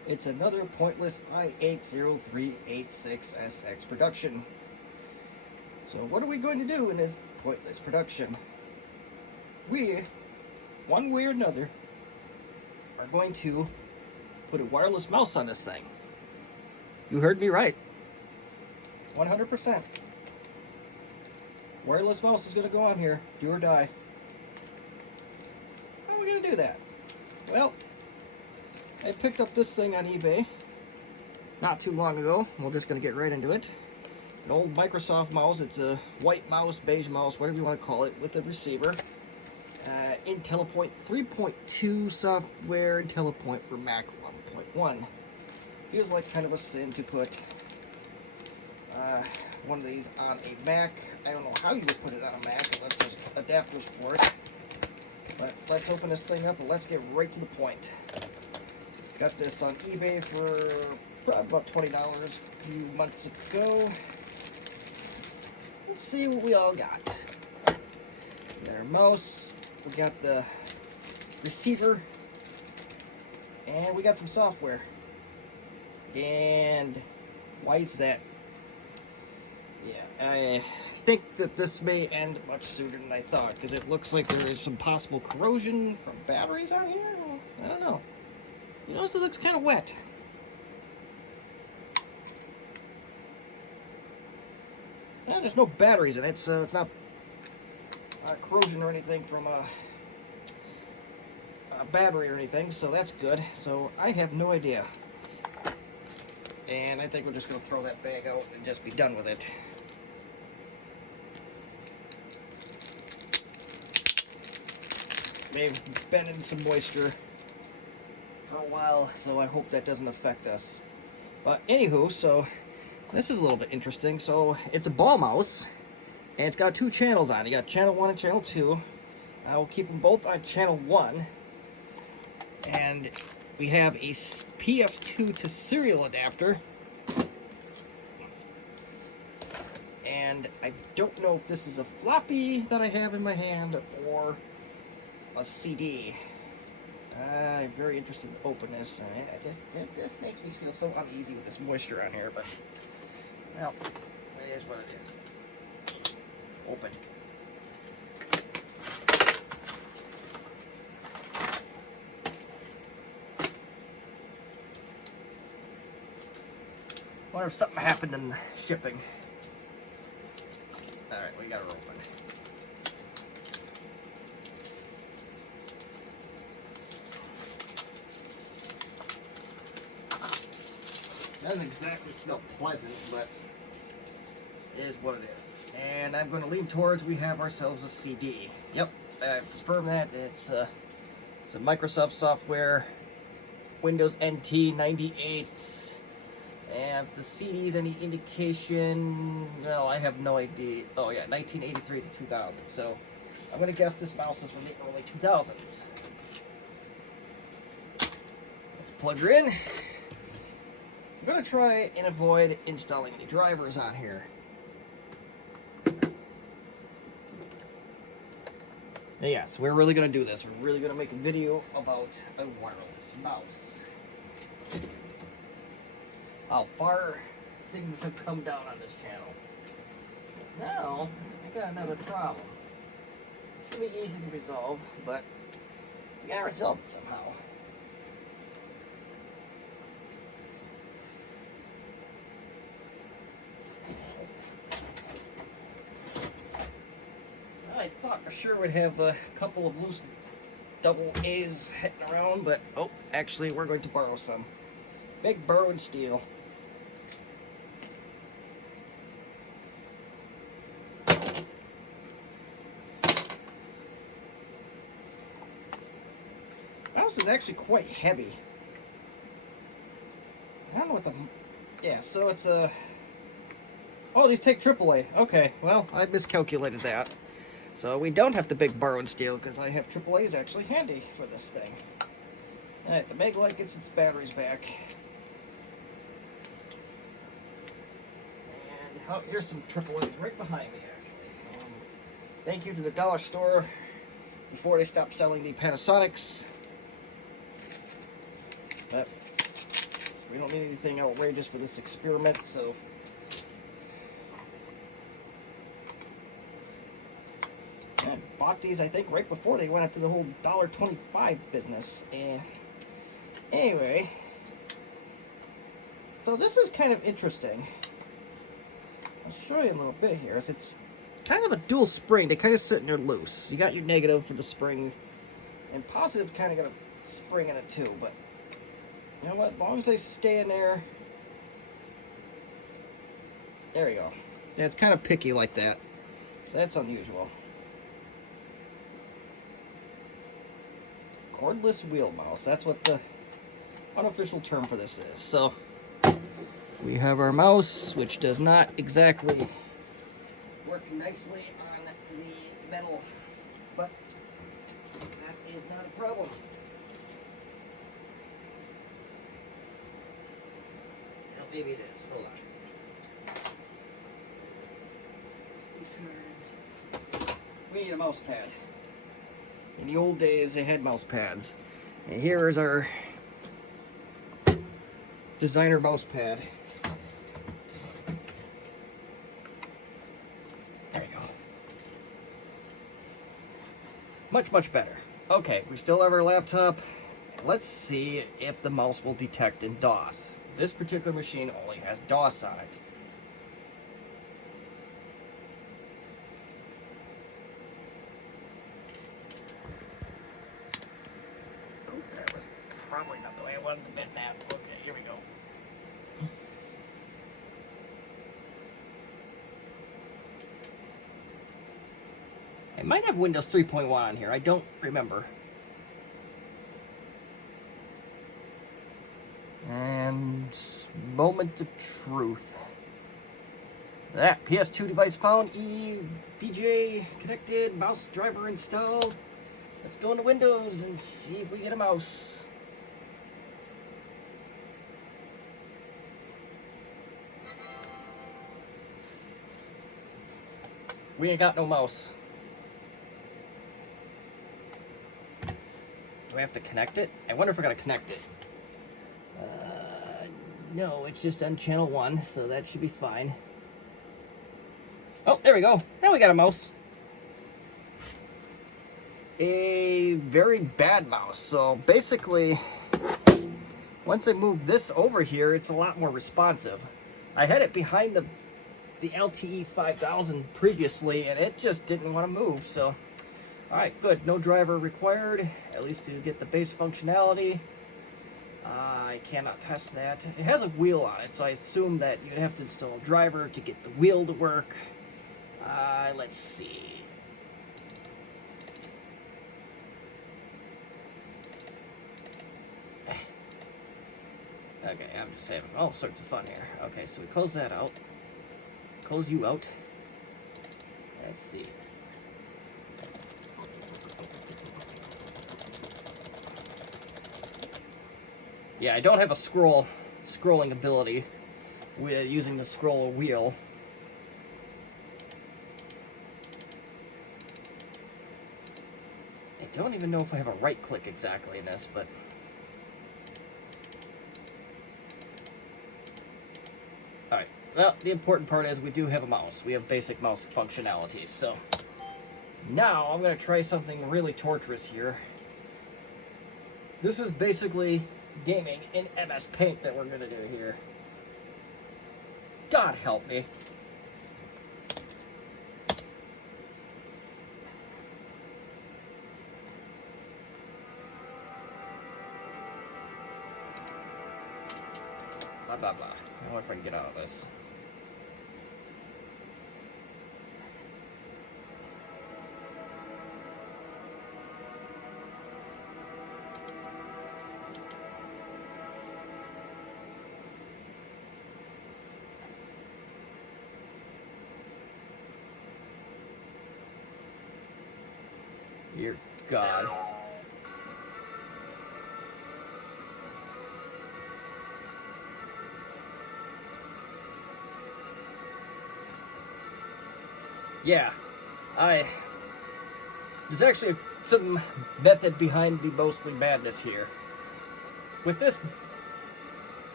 It's another pointless i80386SX production. So what are we going to do in this pointless production? We, one way or another, are going to put a wireless mouse on this thing. You heard me right. 100%. Wireless mouse is going to go on here, do or die. How are we going to do that? Well, I picked up this thing on eBay not too long ago. We're just going to get right into it. An old Microsoft mouse. It's a white mouse, beige mouse, whatever you want to call it, with a receiver. IntelliPoint 3.2 software, IntelliPoint for Mac 1.1. Feels like kind of a sin to put one of these on a Mac. I don't know how you would put it on a Mac unless there's adapters for it. But let's open this thing up and let's get right to the point. Got this on eBay for probably about $20 a few months ago. Let's see what we all got. We got our mouse, we got the receiver, and we got some software. And why is that? Yeah, I think that this may end much sooner than I thought, because it looks like there is some possible corrosion from batteries on here. I don't know. You notice it looks kind of wet. Yeah, there's no batteries in it, so it's not corrosion or anything from a battery or anything, so that's good. So I have no idea. And I think we're just going to throw that bag out and just be done with it. They've been in some moisture for a while, so I hope that doesn't affect us. But anywho, so this is a little bit interesting. So it's a ball mouse, and it's got two channels on it. You got channel 1 and channel 2. I will keep them both on channel 1. And we have a PS2 to serial adapter. And I don't know if this is a floppy that I have in my hand or a CD. I'm very interested to open this. This makes me feel so uneasy with this moisture on here, but well, it is what it is. Open. Wonder if something happened in shipping. Alright, we got her open. Doesn't exactly smell pleasant, but it is what it is. And I'm going to lean towards we have ourselves a CD. Yep, I confirm that. It's a Microsoft software, Windows NT 98. And if the CD is any indication, well, I have no idea. Oh yeah, 1983 to 2000. So I'm going to guess this mouse is from the early 2000s. Let's plug her in. I'm going to try and avoid installing any drivers on here. Yes, we're really going to do this. We're really going to make a video about a wireless mouse. How far things have come down on this channel. Now, I got another problem. Should be easy to resolve, but we gotta resolve it somehow. I thought for sure we'd have a couple of loose double A's hitting around, but oh, actually we're going to borrow some. Big borrowed steel. Mouse is actually quite heavy. I don't know what the... Yeah, so it's a... Oh, these take AAA. Okay, well, I miscalculated that. So we don't have the big borrowed steel because I have AAA's actually handy for this thing. Alright, the Maglite gets its batteries back. And oh, here's some AAA's right behind me, actually. Thank you to the dollar store before they stopped selling the Panasonics. But We don't need anything outrageous for this experiment, so... I bought these, I think, right before they went into the whole $1.25 business. And anyway, so this is kind of interesting. I'll show you a little bit here. It's kind of a dual spring. They kind of sit in there loose. You got your negative for the spring, and positive kind of got a spring in it too. But you know what? As long as they stay in there, there you go. Yeah, it's kind of picky like that. So that's unusual. Cordless wheel mouse. That's what the unofficial term for this is. So we have our mouse, which does not exactly work nicely on the metal, but that is not a problem. Well, maybe it is. Hold on. We need a mouse pad. In the old days, they had mouse pads. And here is our designer mouse pad. There you go. Much, much better. Okay, we still have our laptop. Let's see if the mouse will detect in DOS. This particular machine only has DOS on it. Probably not the way I wanted to bend that. Okay, here we go. I might have Windows 3.1 on here. I don't remember. And moment of truth. That PS2 device found. VGA connected. Mouse driver installed. Let's go into Windows and see if we get a mouse. We ain't got no mouse. Do I have to connect it? I wonder if I gotta connect it. No, it's just on channel 1, so that should be fine. Oh, there we go. Now we got a mouse. A very bad mouse. So basically, once I move this over here, it's a lot more responsive. I had it behind the LTE 5000 previously, and it just didn't want to move. So, all right, good. No driver required, at least to get the base functionality. I cannot test that. It has a wheel on it, so I assume that you'd have to install a driver to get the wheel to work. Let's see. Okay, I'm just having all sorts of fun here. Okay, so we close that out. Close you out. Let's see. Yeah, I don't have a scrolling ability with using the scroll wheel. I don't even know if I have a right click exactly in this, but alright. Well, the important part is we do have a mouse. We have basic mouse functionalities. So now I'm going to try something really torturous here. This is basically gaming in MS Paint that we're going to do here. God help me. Blah, blah, blah. I wonder if I can get out of this. Dear God. Yeah, there's actually some method behind the mostly madness here. With this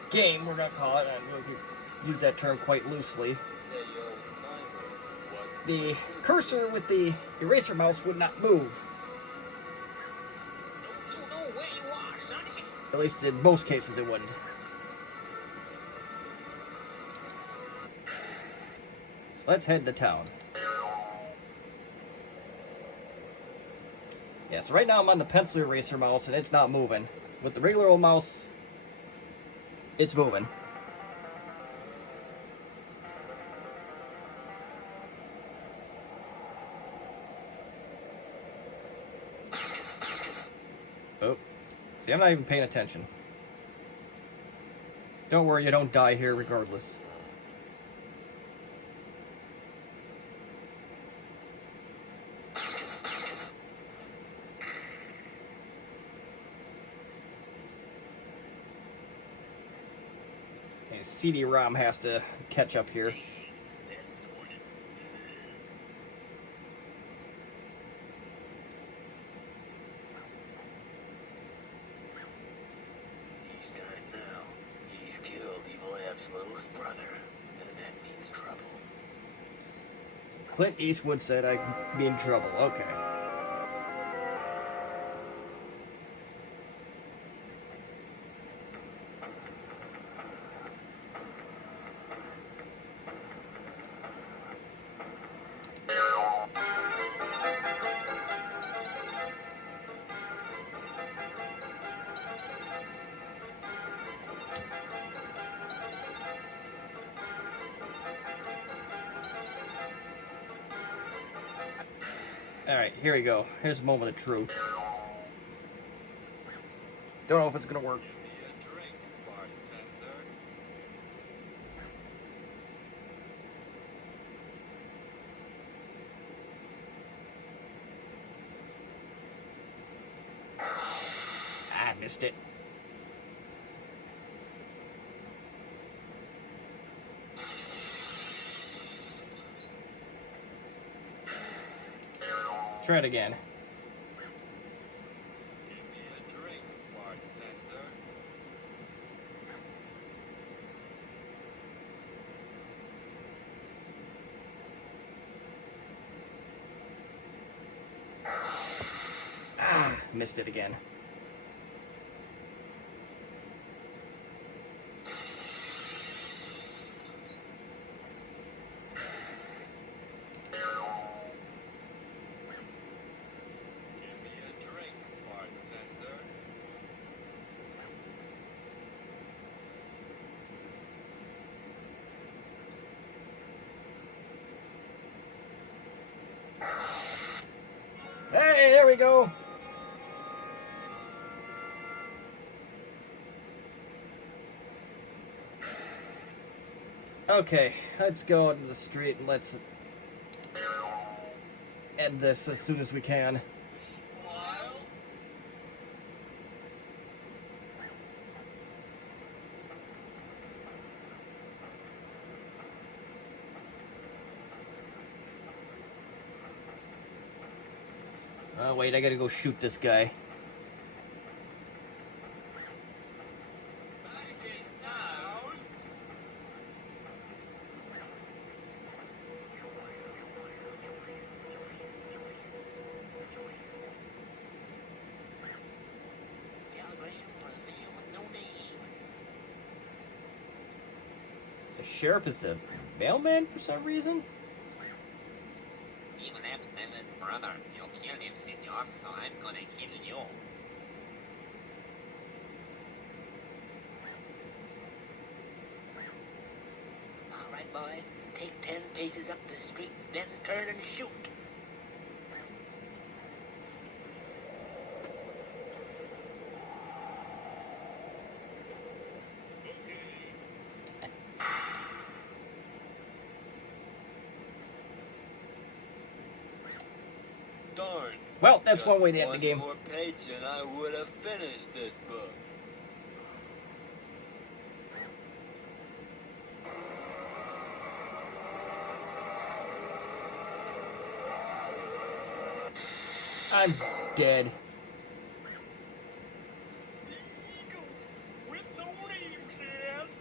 game, we're gonna call it, and we'll use that term quite loosely. The cursor with the eraser mouse would not move. Don't you know where you are, sonny? At least in most cases it wouldn't. So let's head to town. Yeah, so right now I'm on the pencil eraser mouse and it's not moving. With the regular old mouse, it's moving. Oh, see, I'm not even paying attention. Don't worry, you don't die here regardless. Okay, CD-ROM has to catch up here. He's done now. He's killed Evil Ab's littlest brother, and that means trouble. Clint Eastwood said I'd be in trouble. Okay. Alright, here we go. Here's a moment of truth. Don't know if it's gonna work. I missed it. Try it again. Ah, missed it again. Hey, there we go. Okay, let's go into the street and let's end this as soon as we can. Oh wait, I gotta go shoot this guy. The sheriff is the mailman for some reason? Evil Ab's littlest brother. You killed him, senor, so I'm gonna kill you. Alright, boys. Take 10 paces up the street, then turn and shoot. Darn. Well, that's one way to end the game. One more page and I would have finished this book. I'm dead. Eagles with no name, Sam.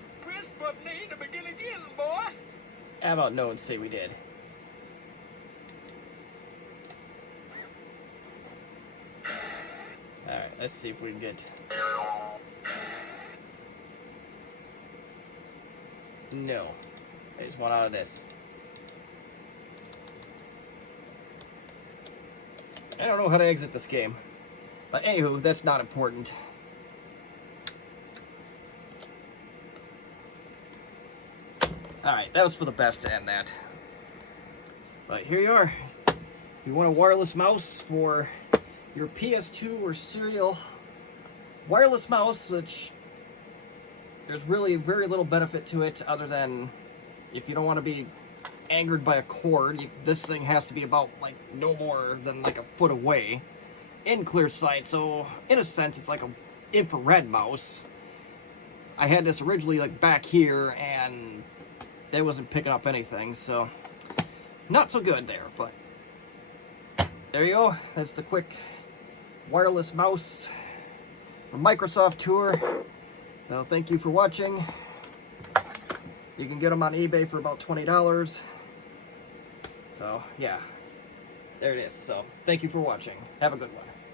what need to begin again, boy. How about no and say we did? Alright, let's see if we can get... No. I just want out of this. I don't know how to exit this game. But anywho, that's not important. Alright, that was for the best to end that. But here you are. You want a wireless mouse for your PS2 or serial wireless mouse, which there's really very little benefit to it other than if you don't want to be angered by a cord, this thing has to be about like no more than like a foot away in clear sight, so in a sense it's like an infrared mouse. I had this originally like back here and it wasn't picking up anything, so not so good there, but there you go. That's the quick wireless mouse for Microsoft tour. So thank you for watching. You can get them on eBay for about $20. So yeah, there it is. So thank you for watching. Have a good one.